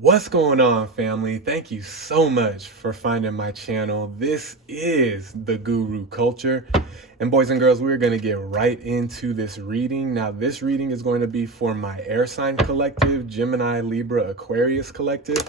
What's going on, family? Thank you so much for finding my channel. This is the Guru Culture. And boys and girls, we're going to get right into this reading. Now, this reading is going to be for my air sign collective, Gemini, Libra, Aquarius collective.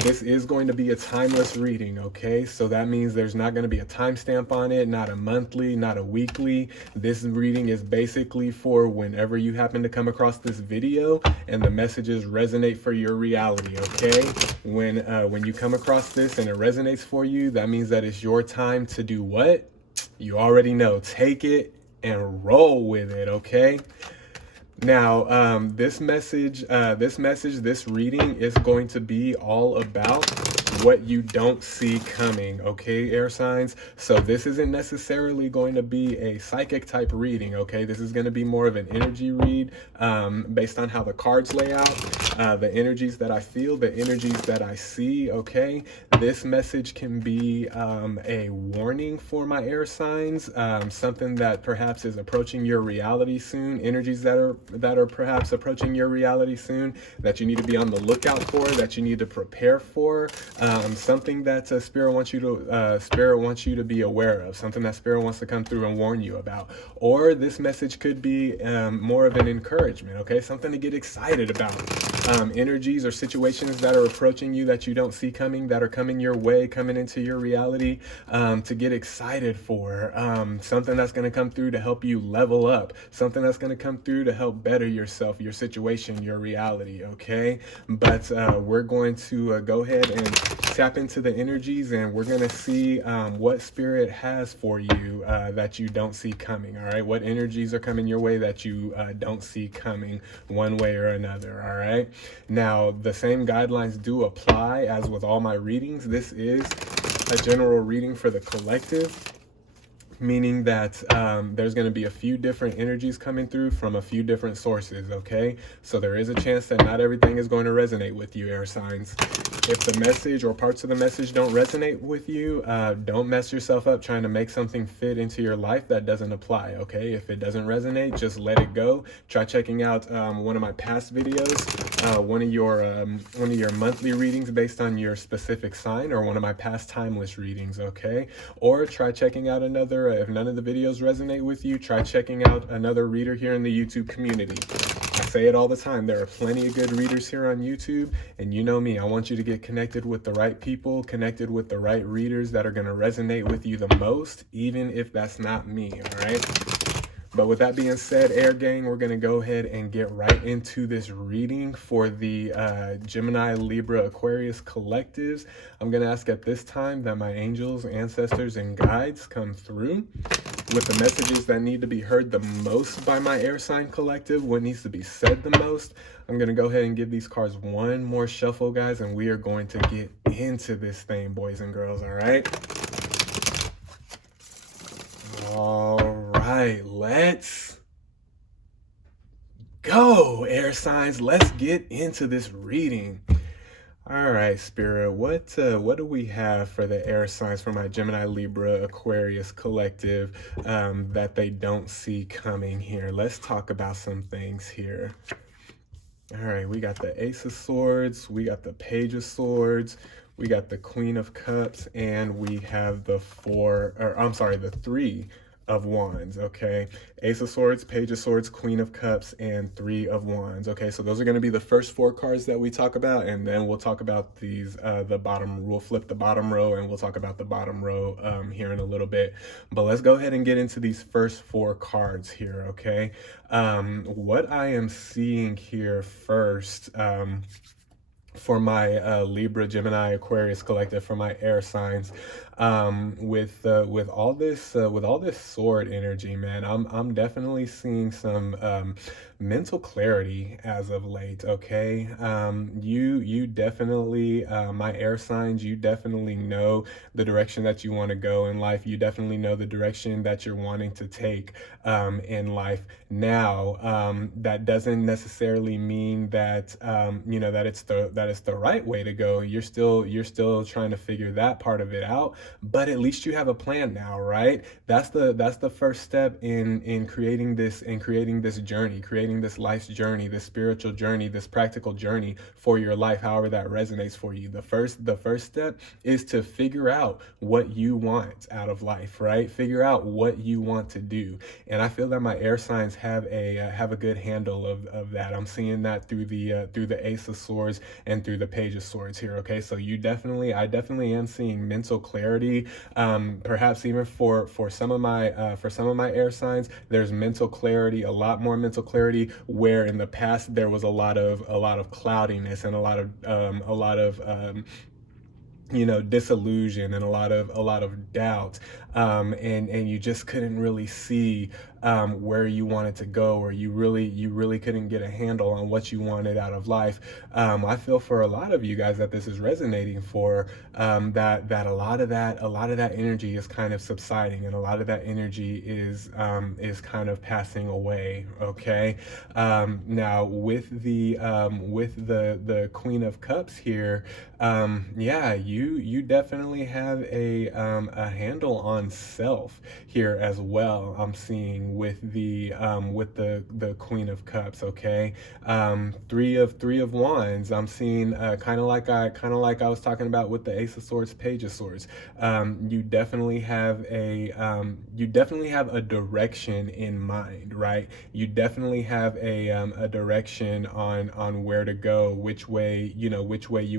This is going to be a timeless reading, okay? So that means there's not going to be a timestamp on it, not a monthly, not a weekly. This reading is basically for whenever you happen to come across this video and the messages resonate for your reality, okay? When you come across this and it resonates for you, that means that it's your time to do what? You already know. Take it and roll with it, okay? Now, this reading is going to be all about what you don't see coming, okay, air signs? So this isn't necessarily going to be a psychic type reading, okay? This is going to be more of an energy read based on how the cards lay out, the energies that I feel, the energies that I see, okay? This message can be a warning for my air signs, something that perhaps is approaching your reality soon, energies that are perhaps approaching your reality soon that you need to be on the lookout for, that you need to prepare for, something that Spirit wants you to be aware of, something that Spirit wants to come through and warn you about. Or this message could be more of an encouragement, okay, something to get excited about. Energies or situations that are approaching you that you don't see coming, that are coming your way, coming into your reality, to get excited for, something that's going to come through to help you level up, something that's going to come through to help better yourself, your situation, your reality, okay? But we're going to go ahead and tap into the energies, and we're going to see what Spirit has for you that you don't see coming, all right? What energies are coming your way that you don't see coming one way or another, all right? Now, the same guidelines do apply as with all my readings. This is a general reading for the collective, meaning that there's going to be a few different energies coming through from a few different sources, okay? So there is a chance that not everything is going to resonate with you, air signs. If the message or parts of the message don't resonate with you, don't mess yourself up trying to make something fit into your life that doesn't apply, okay? If it doesn't resonate, just let it go. Try checking out one of my past videos, one of your monthly readings based on your specific sign, or one of my past timeless readings, okay? Or try checking out another, if none of the videos resonate with you, try checking out another reader here in the YouTube community. I say it all the time, there are plenty of good readers here on YouTube, and you know me, I want you to get connected with the right people, connected with the right readers that are going to resonate with you the most, even if that's not me, all right? But with that being said, Air Gang, we're going to go ahead and get right into this reading for the Gemini, Libra, Aquarius collectives. I'm going to ask at this time that my angels, ancestors, and guides come through with the messages that need to be heard the most by my air sign collective, what needs to be said the most. I'm going to go ahead and give these cards one more shuffle, guys, and we are going to get into this thing, boys and girls, all right? All right, let's go, air signs. Let's get into this reading. All right, Spirit, what do we have for the air signs for my Gemini, Libra, Aquarius collective that they don't see coming here? Let's talk about some things here. All right, we got the Ace of Swords, we got the Page of Swords, we got the Queen of Cups, and we have the the Three of Wands, okay? Ace of Swords, Page of Swords, Queen of Cups, and Three of Wands, okay? So those are going to be the first four cards that we talk about, and then we'll talk about these, we'll flip the bottom row, and we'll talk about the bottom row here in a little bit. But let's go ahead and get into these first four cards here, okay? What I am seeing here first, for my Libra, Gemini, Aquarius collective, for my air signs, with all this sword energy, man, I'm definitely seeing some mental clarity as of late, okay? You definitely, my air signs, you definitely know the direction that you want to go in life. You definitely know the direction that you're wanting to take in life. Now, that doesn't necessarily mean that that it's the right way to go. You're still trying to figure that part of it out, but at least you have a plan now, right? That's the first step in creating this journey, creating navigating this life's journey, this spiritual journey, this practical journey for your life, however that resonates for you. The first step is to figure out what you want out of life, right? Figure out what you want to do. And I feel that my air signs have a good handle of that. I'm seeing that through the Ace of Swords and through the Page of Swords here. Okay, so I definitely am seeing mental clarity. Perhaps even for some of my air signs, there's mental clarity, a lot more mental clarity, where in the past there was a lot of cloudiness and a lot of disillusion and a lot of doubt, and you just couldn't really see where you wanted to go, or you really couldn't get a handle on what you wanted out of life. I feel for a lot of you guys that this is resonating for, that a lot of that energy is kind of subsiding, and a lot of that energy is kind of passing away. Okay, now with the Queen of Cups here, yeah, you definitely have a handle on self here as well. I'm seeing with the Queen of Cups. Okay, three of Wands. I'm seeing kind of like I was talking about with the Ace of Swords, Page of Swords. You definitely have a direction in mind, right? You definitely have a direction on where to go, which way you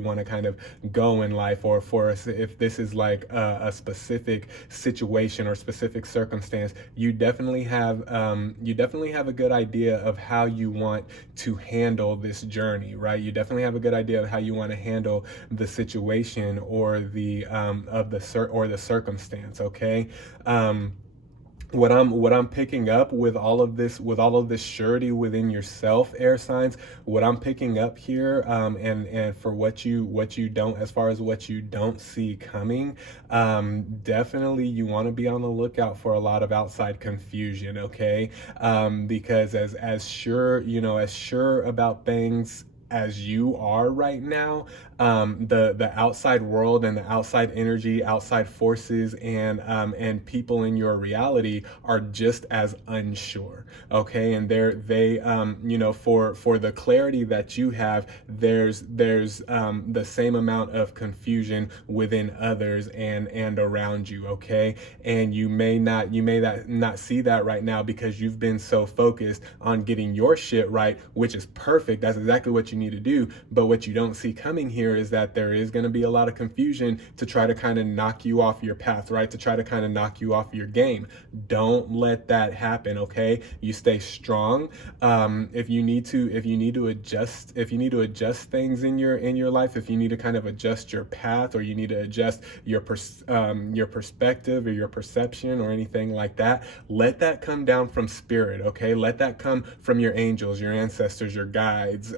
want to kind of go in life, or for us, if this is like a specific situation or specific circumstance, you definitely have a good idea of how you want to handle this journey, right? You definitely have a good idea of how you want to handle the situation or the circumstance. Okay. What I'm picking up with all of this surety within yourself, air signs, what I'm picking up here, and for what you don't, as far as what you don't see coming, definitely you want to be on the lookout for a lot of outside confusion. Okay, because as sure about things as you are right now, the outside world and the outside energy, outside forces, and people in your reality are just as unsure. Okay, and for the clarity that you have, there's the same amount of confusion within others and around you. Okay, and you may not see that right now because you've been so focused on getting your shit right, which is perfect. That's exactly what you need to do. But what you don't see coming here is that there is going to be a lot of confusion to try to kind of knock you off your path, right? To try to kind of knock you off your game. Don't let that happen. Okay, you stay strong. If you need to adjust things in your life, if you need to kind of adjust your path, or you need to adjust your perspective or your perception or anything like that, let that come down from spirit. Okay, let that come from your angels, your ancestors, your guides,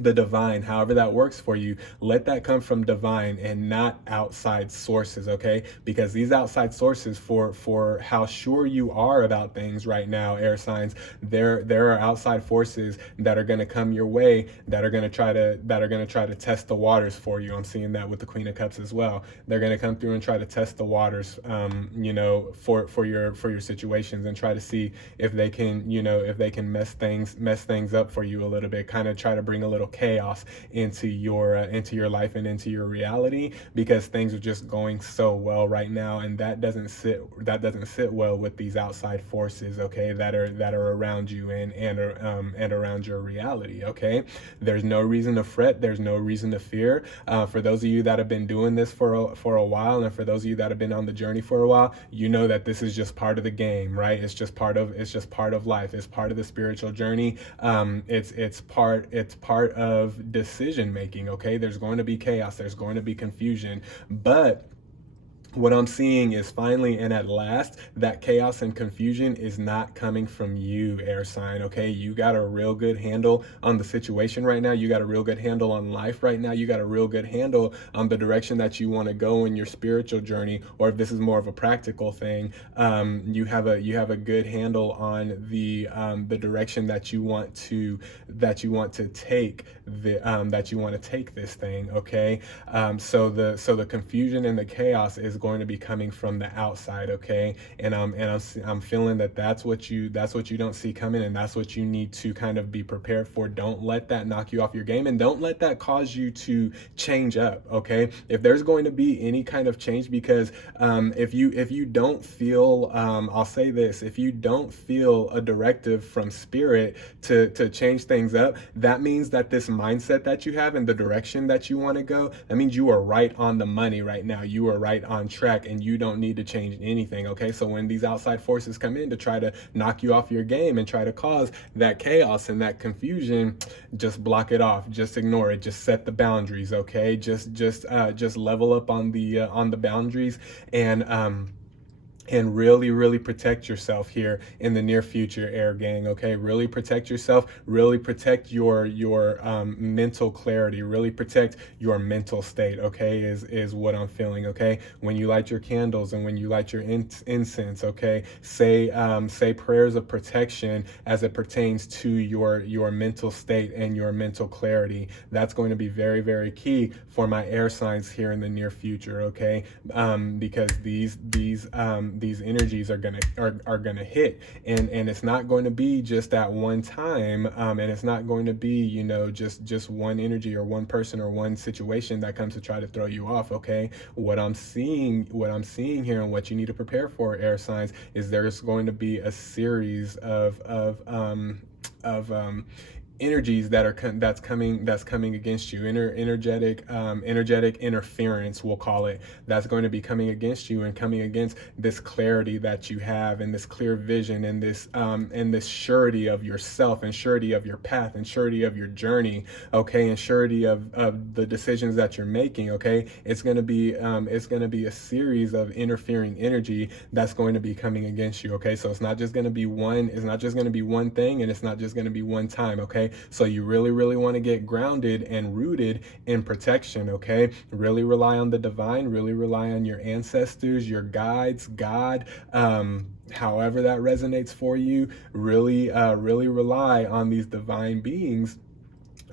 the divine, however that works for you. Let that come from divine and not outside sources. Okay, because these outside sources, for how sure you are about things right now, air signs, there are outside forces that are going to come your way, that are going to try to test the waters for you. I'm seeing that with the Queen of Cups as well. They're going to come through and try to test the waters, for your situations, and try to see if they can mess things up for you a little bit, kind of try to bring a little chaos into your life and into your reality, because things are just going so well right now, and that doesn't sit well with these outside forces. Okay, that are around you and around your reality. Okay, there's no reason to fret, there's no reason to fear. For those of you that have been doing this for a while, and for those of you that have been on the journey for a while, you know that this is just part of the game, right? It's just part of life. It's part of the spiritual journey. It's part of decision making. Okay, there's going to be chaos, there's going to be confusion, but what I'm seeing is finally and at last that chaos and confusion is not coming from you, air sign. Okay, you got a real good handle on the situation right now. You got a real good handle on life right now. You got a real good handle on the direction that you want to go in your spiritual journey, or if this is more of a practical thing, you have a good handle on the direction that you want to take this thing. Okay, so the confusion and the chaos is going going to be coming from the outside, okay? I'm feeling that that's what you don't see coming, and that's what you need to kind of be prepared for. Don't let that knock you off your game, and don't let that cause you to change up, okay? If there's going to be any kind of change, because if you don't feel, I'll say this, if you don't feel a directive from spirit to change things up, that means that this mindset that you have and the direction that you want to go, that means you are right on the money right now. You are right on track, and you don't need to change anything, okay? So when these outside forces come in to try to knock you off your game and try to cause that chaos and that confusion, just block it off. Just ignore it. Just set the boundaries, okay? Just level up on the boundaries, and really protect yourself here in the near future, air gang, okay? Really protect yourself, really protect your mental clarity, really protect your mental state, okay, is what I'm feeling, okay? When you light your candles and when you light your incense, okay, say prayers of protection as it pertains to your mental state and your mental clarity. That's going to be very key for my air signs here in the near future, okay? Because these energies are gonna hit, and it's not going to be just at one time, and it's not going to be, you know, just one energy or one person or one situation that comes to try to throw you off, okay? What I'm seeing here, and what you need to prepare for, air signs, is there's going to be a series of energies that's coming against you. Energetic interference, we'll call it, that's going to be coming against you and coming against this clarity that you have, and this clear vision, and this surety of yourself, and surety of your path, and surety of your journey, okay, and surety of the decisions that you're making, okay? It's going to be a series of interfering energy that's going to be coming against you, okay? So it's not just going to be one thing, and it's not just going to be one time, okay? So you really want to get grounded and rooted in protection, okay? Really rely on the divine, really rely on your ancestors, your guides, God, however that resonates for you. Really rely on these divine beings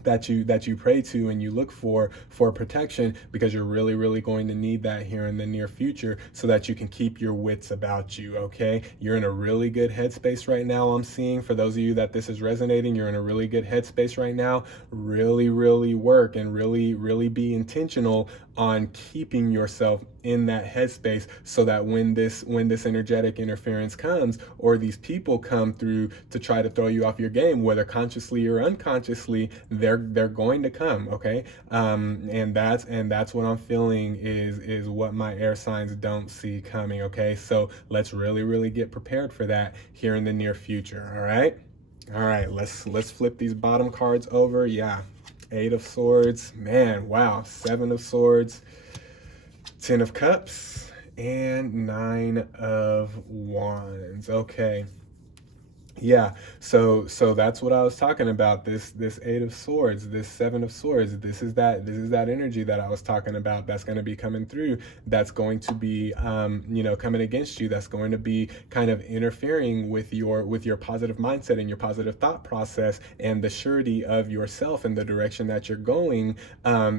that you pray to and you look for protection, because you're really going to need that here in the near future, so that you can keep your wits about you, okay? You're in a really good headspace right now. I'm seeing, for those of you that this is resonating, you're in a really good headspace right now. Really work and really be intentional on keeping yourself in that headspace, so that when this energetic interference comes, or these people come through to try to throw you off your game, whether consciously or unconsciously, they're going to come, okay? And that's what I'm feeling is what my air signs don't see coming, okay? So let's really get prepared for that here in the near future. All right, let's flip these bottom cards over. Yeah, 8 of Swords, man, wow. 7 of Swords, 10 of Cups, and 9 of Wands. Okay. Yeah, so that's what I was talking about. This 8 of Swords, this 7 of Swords. This is that energy that I was talking about. That's going to be coming through. That's going to be coming against you. That's going to be kind of interfering with your positive mindset and your positive thought process and the surety of yourself and the direction that you're going.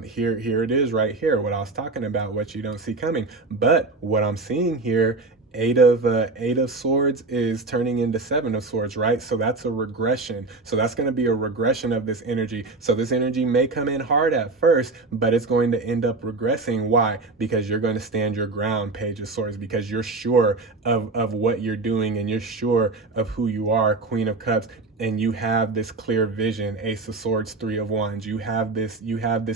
Here it is right here. What I was talking about. What you don't see coming, but what I'm seeing here. 8 of Swords is turning into 7 of Swords, right? So that's a regression. So that's going to be a regression of this energy. So this energy may come in hard at first, but it's going to end up regressing. Why? Because you're going to stand your ground, Page of Swords, because you're sure of what you're doing, and you're sure of who you are, Queen of Cups. And you have this clear vision, Ace of Swords, 3 of Wands. You have this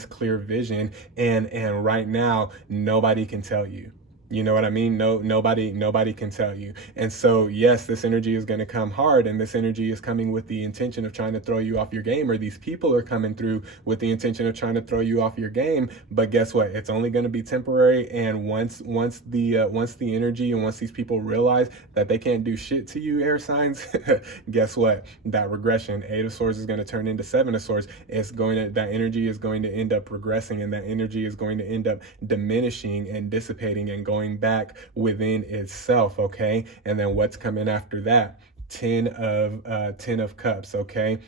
clear vision, and right now nobody can tell you. You know what I mean? Nobody can tell you. And so, yes, this energy is going to come hard, and this energy is coming with the intention of trying to throw you off your game, or these people are coming through with the intention of trying to throw you off your game. But guess what? It's only going to be temporary. And once the energy, and once these people realize that they can't do shit to you, air signs, guess what? That regression, 8 of Swords is going to turn into 7 of Swords. That energy is going to end up regressing, and that energy is going to end up diminishing and dissipating and going back within itself, okay? And then what's coming after that? 10 of Cups, okay?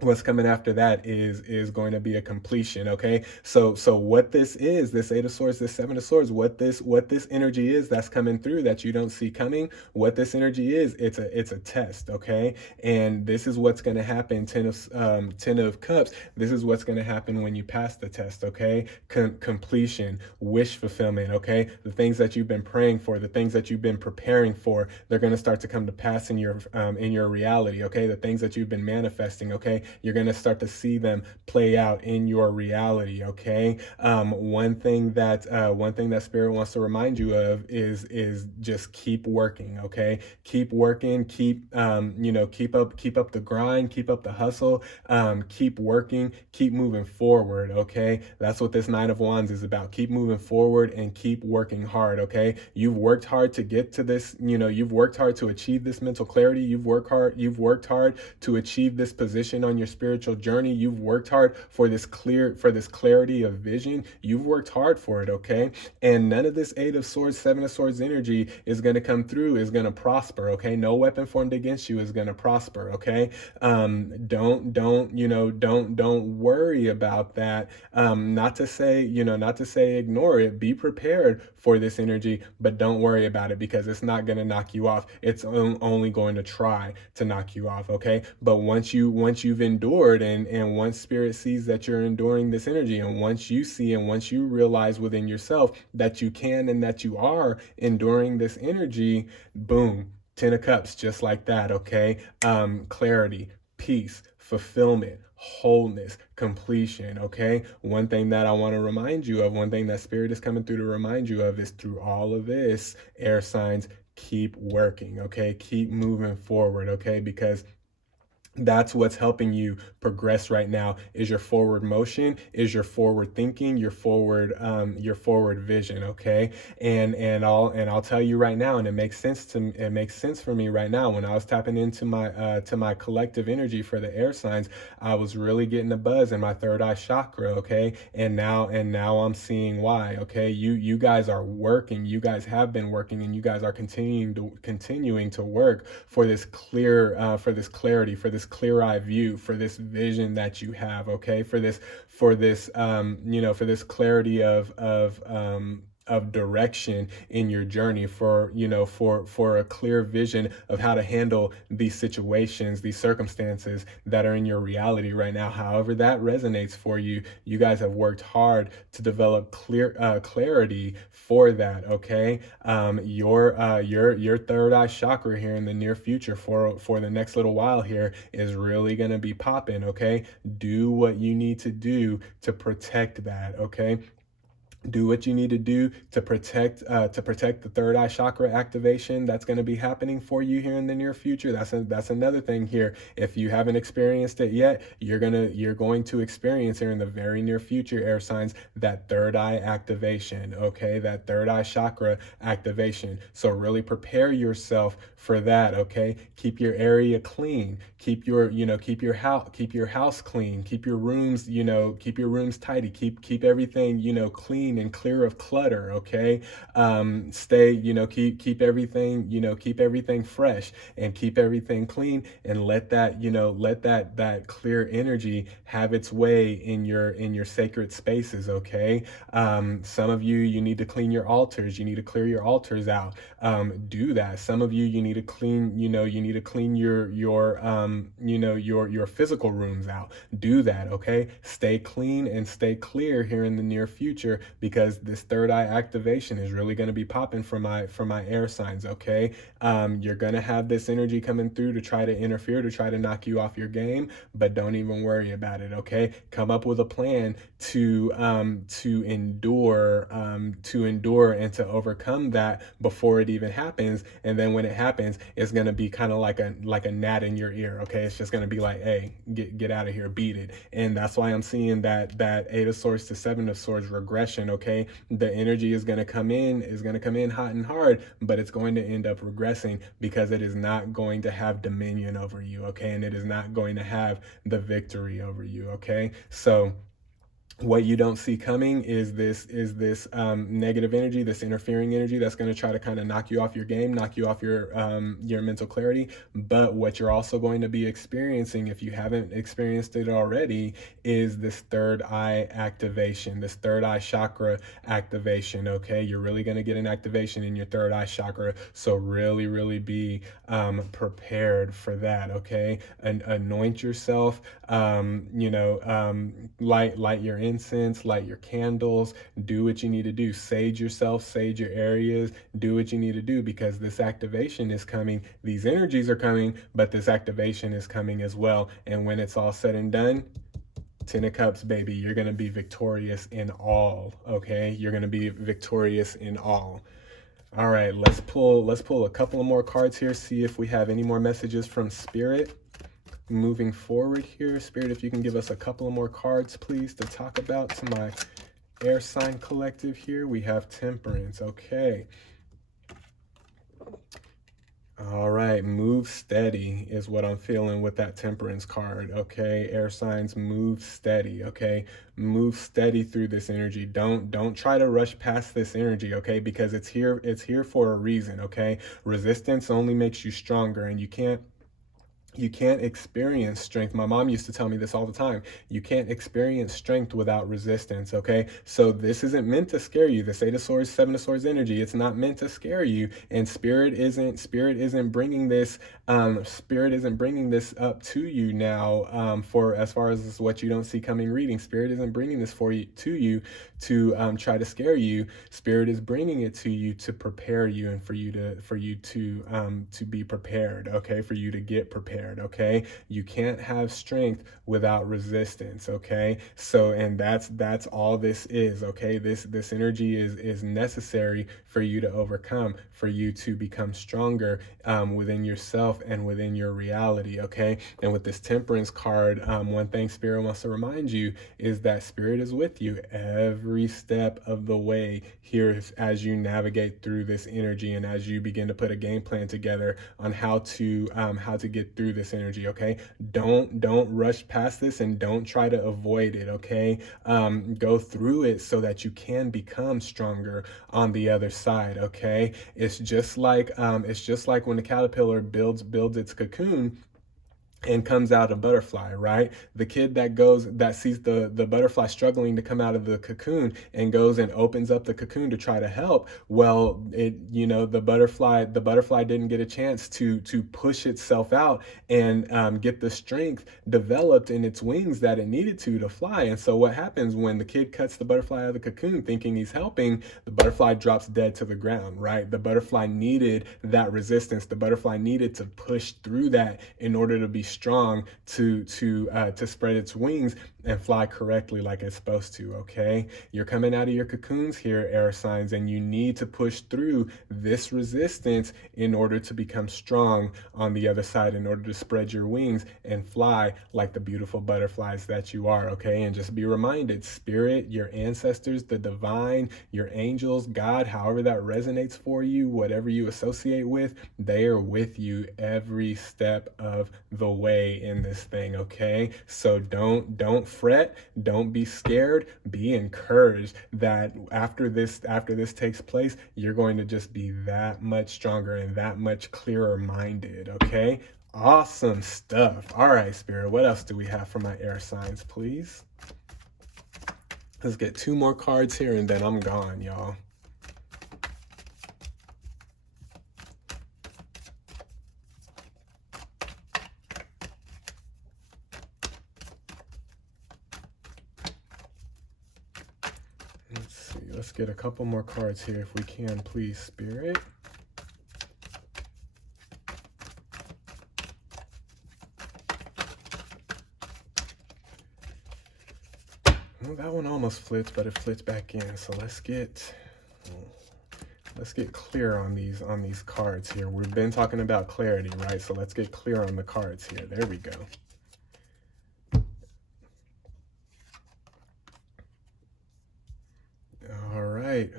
what's coming after that is going to be a completion. Okay, so what this is, this Eight of Swords, this Seven of Swords, what this energy is that's coming through that you don't see coming, what this energy is, it's a test. Okay, and this is what's going to happen. Ten of Cups, this is what's going to happen when you pass the test. Okay, completion, wish fulfillment. Okay, the things that you've been praying for, the things that you've been preparing for, they're going to start to come to pass in your reality. Okay, the things that you've been manifesting. Okay, you're going to start to see them play out in your reality. Okay, one thing that Spirit wants to remind you of is just keep working. Okay, keep working, keep up the grind, keep up the hustle, keep working, keep moving forward. Okay, that's what this Nine of Wands is about. Keep moving forward and keep working hard. Okay, you've worked hard to get to this. You've worked hard to achieve this mental clarity. You've worked hard to achieve this position on your spiritual journey. You've worked hard for this clarity of vision. You've worked hard for it. Okay, and none of this Eight of Swords, Seven of Swords energy is going to come through, is going to prosper. Okay, no weapon formed against you is going to prosper. Okay, don't worry about that. Not to say ignore it. Be prepared for this energy, but don't worry about it, because it's not going to knock you off. It's only going to try to knock you off. Okay, but once you've endured, and once Spirit sees that you're enduring this energy, and once you see and once you realize within yourself that you can and that you are enduring this energy, boom, Ten of Cups, just like that. Okay, clarity, peace, fulfillment, wholeness, completion. Okay, one thing that I want to remind you of, one thing that Spirit is coming through to remind you of, is through all of this, air signs, keep working. Okay, keep moving forward. Okay, because that's what's helping you progress right now, is your forward motion, is your forward thinking, your forward vision. Okay, and I'll tell you right now, and it makes sense for me right now. When I was tapping into my collective energy for the air signs, I was really getting a buzz in my third eye chakra. Okay, and now I'm seeing why. Okay, you guys are working, you guys have been working, and you guys are continuing to work for this clarity, for this clear eye view, for this vision that you have. Okay, for this clarity of direction in your journey, for a clear vision of how to handle these situations, these circumstances that are in your reality right now. However that resonates for you, you guys have worked hard to develop clarity for that. Okay, your third eye chakra here in the near future, for the next little while here, is really going to be popping. Okay, do what you need to do to protect that. Okay, do what you need to do to protect the third eye chakra activation that's going to be happening for you here in the near future. That's another thing here. If you haven't experienced it yet, you're going to experience here in the very near future, air signs, that third eye activation. Okay, that third eye chakra activation. So really prepare yourself for that. Okay, keep your area clean. Keep your house clean. Keep your rooms tidy. Keep everything clean and clear of clutter. Okay, keep everything fresh, and keep everything clean, and let that clear energy have its way in your sacred spaces. Okay, some of you need to clean your altars. You need to clear your altars out. Do that. Some of you need to clean your physical rooms out. Do that. Okay, stay clean and stay clear here in the near future, because this third eye activation is really going to be popping for my air signs. Okay, you're going to have this energy coming through to try to interfere, to try to knock you off your game, but don't even worry about it. Okay, come up with a plan to endure and to overcome that before it even happens. And then when it happens, it's going to be kind of like a gnat in your ear. Okay, it's just going to be like, hey, get out of here, beat it. And that's why I'm seeing that Eight of Swords to Seven of Swords regression. Okay, the energy is going to come in hot and hard, but it's going to end up regressing, because it is not going to have dominion over you. Okay, and it is not going to have the victory over you. Okay, so What you don't see coming is this negative energy, this interfering energy that's going to try to kind of knock you off your game, knock you off your mental clarity. But what you're also going to be experiencing, if you haven't experienced it already, is this third eye activation, this third eye chakra activation. Okay, you're really going to get an activation in your third eye chakra, so really be prepared for that. Okay, and anoint yourself. Light your incense, light your candles, do what you need to do. Sage yourself, sage your areas, do what you need to do, because this activation is coming. These energies are coming, but this activation is coming as well. And when it's all said and done, 10 of Cups, baby, you're going to be victorious in all, okay? You're going to be victorious in all. All right, let's pull a couple of more cards here, see if we have any more messages from Spirit. Moving forward here, Spirit, if you can give us a couple of more cards, please, to talk about to my air sign collective here. We have Temperance. Okay. All right, move steady is what I'm feeling with that Temperance card. Okay, air signs, move steady. Okay, move steady through this energy. Don't try to rush past this energy. Okay, because it's here for a reason. Okay, resistance only makes you stronger, and you can't experience strength. My mom used to tell me this all the time. You can't experience strength without resistance, okay? So this isn't meant to scare you. This Eight of Swords, Seven of Swords energy, it's not meant to scare you. And Spirit isn't bringing this up to you now, for as far as what you don't see coming reading. Spirit isn't bringing this to you to try to scare you. Spirit is bringing it to you to prepare you, and for you to be prepared, okay? For you to get prepared, okay? You can't have strength without resistance, okay? So, and that's all this is, okay? This energy is necessary for you to overcome, for you to become stronger within yourself and within your reality, okay? And with this Temperance card, one thing Spirit wants to remind you is that Spirit is with you every step of the way here as you navigate through this energy, and as you begin to put a game plan together on how to get through this energy, okay? Don't rush past this, and don't try to avoid it, okay? Go through it so that you can become stronger on the other side, okay? It's just like when the caterpillar builds its cocoon and comes out a butterfly, right? The kid that sees the butterfly struggling to come out of the cocoon and goes and opens up the cocoon to try to help. Well, the butterfly didn't get a chance to push itself out and get the strength developed in its wings that it needed to fly. And so what happens when the kid cuts the butterfly out of the cocoon thinking he's helping? The butterfly drops dead to the ground, right? The butterfly needed that resistance. The butterfly needed to push through that in order to be strong to spread its wings and fly correctly like it's supposed to, okay? You're coming out of your cocoons here, air signs, and you need to push through this resistance in order to become strong on the other side, in order to spread your wings and fly like the beautiful butterflies that you are, okay? And just be reminded, Spirit, your ancestors, the divine, your angels, God, however that resonates for you, whatever you associate with, they are with you every step of the way in this thing, okay? So don't fret, don't be scared, be encouraged that after this takes place, you're going to just be that much stronger and that much clearer minded, okay? Awesome stuff. All right, Spirit, what else do we have for my air signs, please? Let's get 2 more cards here and then I'm gone, y'all. Let's get a couple more cards here if we can, please, Spirit. Well, that one almost flipped, but it flipped back in. So let's get clear on these cards here. We've been talking about clarity, right? So let's get clear on the cards here. There we go. All right.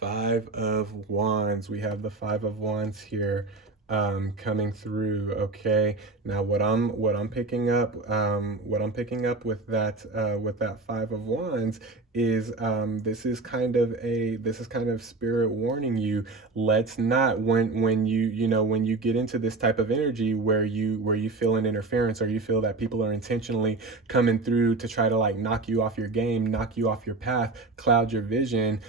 5 of Wands. We have the 5 of Wands here coming through. Okay, now what I'm picking up, with that Five of Wands is, this is kind of spirit warning you. Let's not, when when you get into this type of energy where you feel an interference, or you feel that people are intentionally coming through to try to like knock you off your game, knock you off your path, cloud your vision.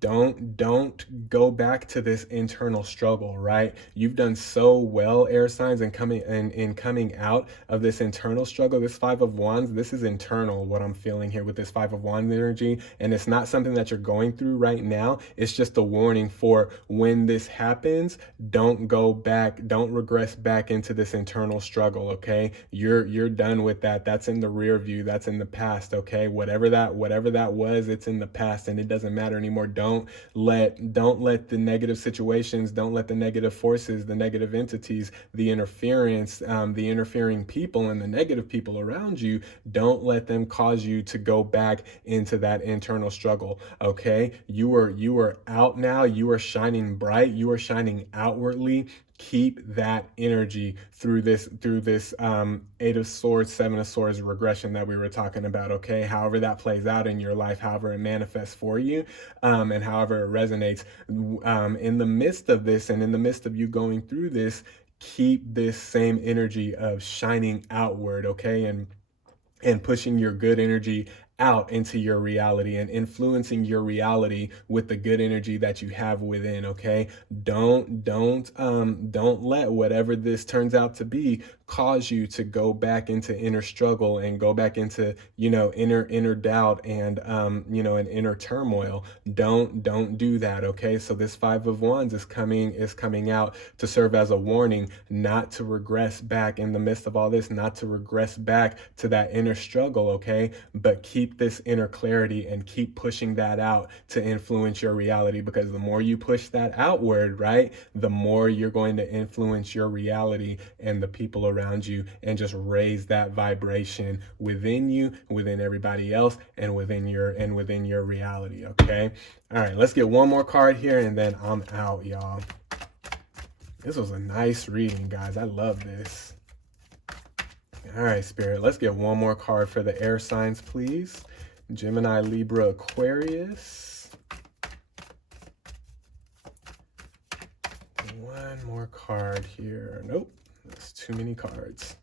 Don't go back to this internal struggle, right? You've done so well, air signs, and coming out of this internal struggle. This Five of Wands, this is internal, what I'm feeling here with this Five of Wands energy. And it's not something that you're going through right now. It's just a warning for when this happens. Don't go back, don't regress back into this internal struggle. Okay, you're done with that. That's in the rear view, that's in the past. Okay, whatever that was, it's in the past, and it doesn't matter anymore. Don't let the negative situations, don't let the negative forces, the negative entities, the interference, the interfering people, and the negative people around you, don't let them cause you to go back into that internal struggle. Okay, you are out now. You are shining bright. You are shining outwardly. Keep that energy through this Eight of Swords, Seven of Swords regression that we were talking about. Okay, however that plays out in your life, however it manifests for you, and however it resonates, in the midst of this, and in the midst of you going through this, keep this same energy of shining outward. Okay, and pushing your good energy out into your reality, and influencing your reality with the good energy that you have within. Okay, don't let whatever this turns out to be cause you to go back into inner struggle, and go back into inner doubt, and an inner turmoil. Don't do that. Okay, so this Five of Wands is coming out to serve as a warning, not to regress back in the midst of all this, not to regress back to that inner struggle. Okay, but keep this inner clarity, and keep pushing that out to influence your reality, because the more you push that outward, right, the more you're going to influence your reality and the people around you, and just raise that vibration within you, within everybody else, and within your reality. Okay, all right, let's get one more card here, and then I'm out, y'all. This was a nice reading, guys. I love this. All right, Spirit, let's get one more card for the air signs, please. Gemini, Libra, Aquarius. One more card here. Nope, that's too many cards.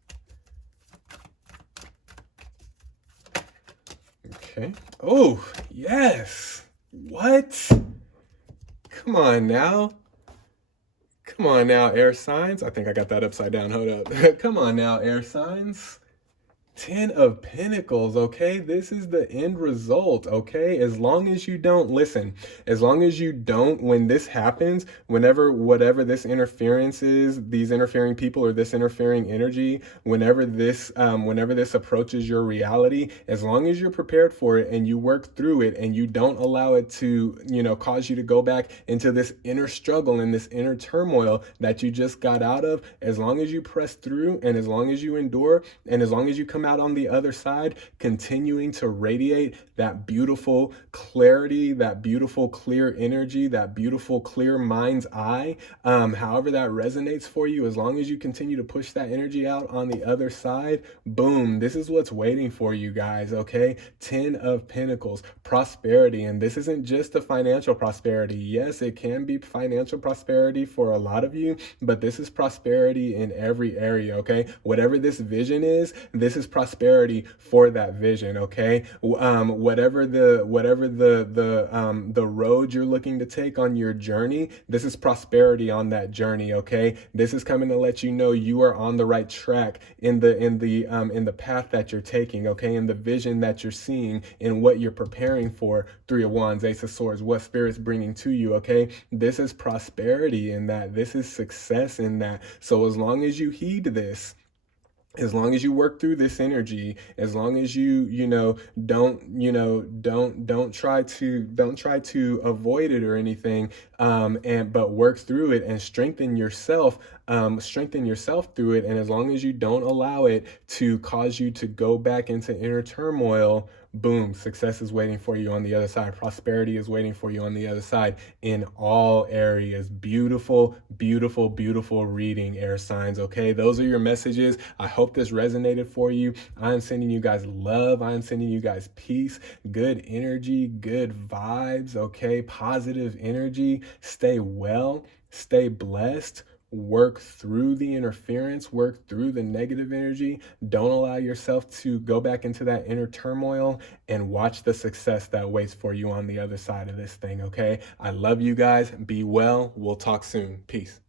Okay. Oh, yes. What? Come on now. Come on now, air signs. I think I got that upside down. Hold up. Come on now, air signs. 10 of Pentacles. Okay, this is the end result. Okay, as long as you don't listen, as long as you don't, when this happens, whatever this interference is, these interfering people, or this interfering energy, whenever this approaches your reality, as long as you're prepared for it, and you work through it, and you don't allow it to cause you to go back into this inner struggle and this inner turmoil that you just got out of, as long as you press through, and as long as you endure, and as long as you come out on the other side continuing to radiate that beautiful clarity, that beautiful clear energy, that beautiful clear mind's eye, however that resonates for you, as long as you continue to push that energy out on the other side, boom, this is what's waiting for you guys. Okay, 10 of Pentacles, prosperity. And this isn't just a financial prosperity. Yes, it can be financial prosperity for a lot of you, but this is prosperity in every area. Okay, whatever this vision is, this is prosperity for that vision. Okay, whatever the road you're looking to take on your journey, this is prosperity on that journey. Okay, this is coming to let you know you are on the right track in the path that you're taking. Okay, in the vision that you're seeing, in what you're preparing for. Three of Wands, Ace of Swords, what Spirit's bringing to you. Okay, this is prosperity in that. This is success in that. So as long as you heed this, as long as you work through this energy, as long as you don't try to avoid it or anything, but work through it and strengthen yourself, strengthen yourself through it. And as long as you don't allow it to cause you to go back into inner turmoil, boom, success is waiting for you on the other side. Prosperity is waiting for you on the other side in all areas. Beautiful, beautiful, beautiful reading, air signs. Okay, those are your messages. I hope this resonated for you. I am sending you guys love. I am sending you guys peace, good energy, good vibes. Okay, positive energy. Stay well, stay blessed. Work through the interference, work through the negative energy. Don't allow yourself to go back into that inner turmoil, and watch the success that waits for you on the other side of this thing, okay? I love you guys. Be well. We'll talk soon. Peace.